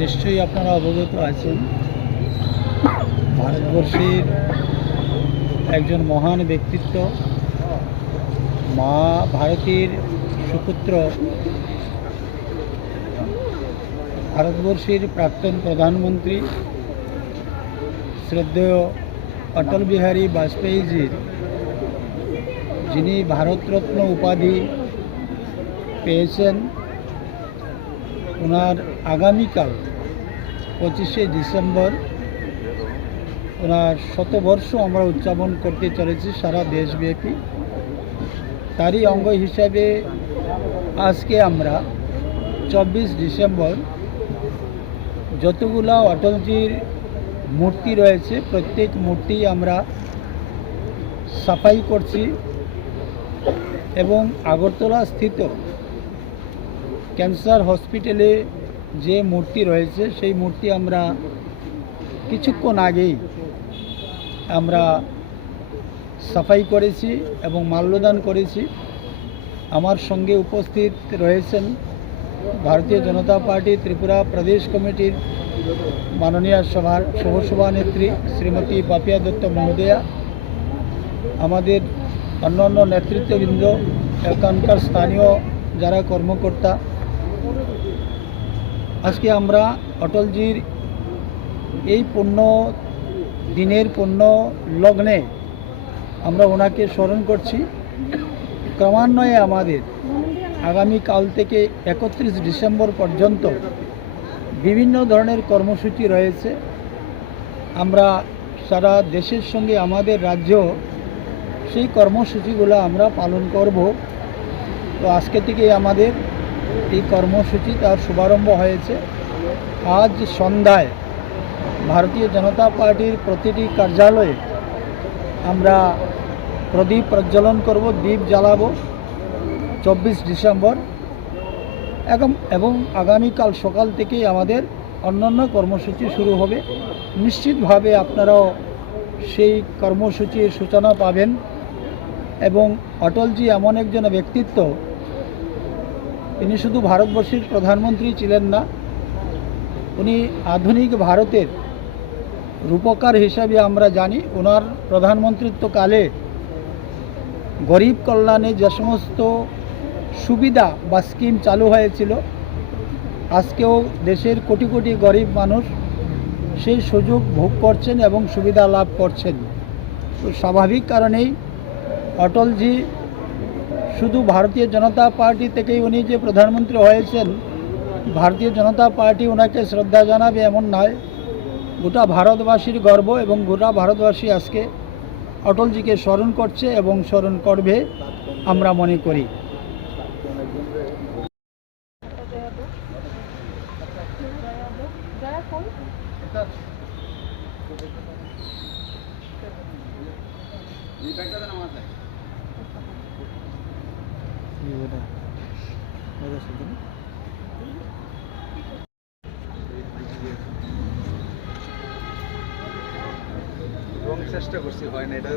নিশ্চয়ই আপনারা অবগত আছেন, ভারতবর্ষের একজন মহান ব্যক্তিত্ব, মা ভারতীর সুপুত্র, ভারতবর্ষের প্রাক্তন প্রধানমন্ত্রী শ্রদ্ধেয় অটল বিহারী বাজপেয়ীজির, যিনি ভারতরত্ন উপাধি পেয়েছেন, ওনার আগামীকাল 25শে ডিসেম্বর ওনার শতবর্ষ আমরা উদযাপন করতে চলেছি সারা দেশব্যাপী। তারই অঙ্গ হিসাবে আজকে আমরা 24 ডিসেম্বর যতগুলো অটলজির মূর্তি রয়েছে প্রত্যেক মূর্তি আমরা সাফাই করছি এবং আগরতলা স্থিত ক্যান্সার হসপিটালে যে মূর্তি রয়েছে সেই মূর্তি আমরা কিছুক্ষণ আগেই আমরা সাফাই করেছি এবং মাল্যদান করেছি। আমার সঙ্গে উপস্থিত রয়েছেন ভারতীয় জনতা পার্টি ত্রিপুরা প্রদেশ কমিটির মাননীয় সহসভানেত্রী শ্রীমতী পাপিয়া দত্ত মহোদয়া, আমাদের অন্যান্য নেতৃত্ববৃন্দ, এখানকার স্থানীয় যারা কর্মকর্তা। আজকে আমরা অটলজির এই পুণ্য দিনের পুণ্য লগ্নে আমরা ওনাকে স্মরণ করছি। ক্রমান্বয়ে আমাদের আগামীকাল থেকে 31 ডিসেম্বর পর্যন্ত বিভিন্ন ধরনের কর্মসূচি রয়েছে। আমরা সারা দেশের সঙ্গে আমাদের রাজ্য সেই কর্মসূচিগুলো আমরা পালন করব। তো আজকে থেকে আমাদের এই কর্মসূচি তার শুভারম্ভ হয়েছে। আজ সন্ধ্যায় ভারতীয় জনতা পার্টির প্রতিটি কার্যালয়ে আমরা প্রদীপ প্রজ্বলন করব, দীপ জ্বালাবো 24 ডিসেম্বর এবং আগামীকাল সকাল থেকেই আমাদের অন্যান্য কর্মসূচি শুরু হবে। নিশ্চিতভাবে আপনারাও সেই কর্মসূচির সূচনা পাবেন। এবং অটলজি এমন একজন ব্যক্তিত্ব, তিনি শুধু ভারতবর্ষের প্রধানমন্ত্রী ছিলেন না, উনি আধুনিক ভারতের রূপকার হিসাবে আমরা জানি। ওনার প্রধানমন্ত্রিত্বকালে গরিব কল্যাণে যে সমস্ত সুবিধা বা স্কিম চালু হয়েছিল, আজকেও দেশের কোটি কোটি গরিব মানুষ সেই সুযোগ ভোগ করছেন এবং সুবিধা লাভ করছেন। তো স্বাভাবিক কারণেই অটলজি শুধু ভারতীয় জনতা পার্টি থেকেই উনি যে প্রধানমন্ত্রী হয়েছেন, ভারতীয় জনতা পার্টি ওনাকে শ্রদ্ধা জানাবে এমন নয়, গোটা ভারতবাসীর গর্ব এবং গোটা ভারতবাসী আজকে অটলজিকে স্মরণ করছে এবং স্মরণ করবে আমরা মনে করি। চেষ্টা করছি, হয় না। এটা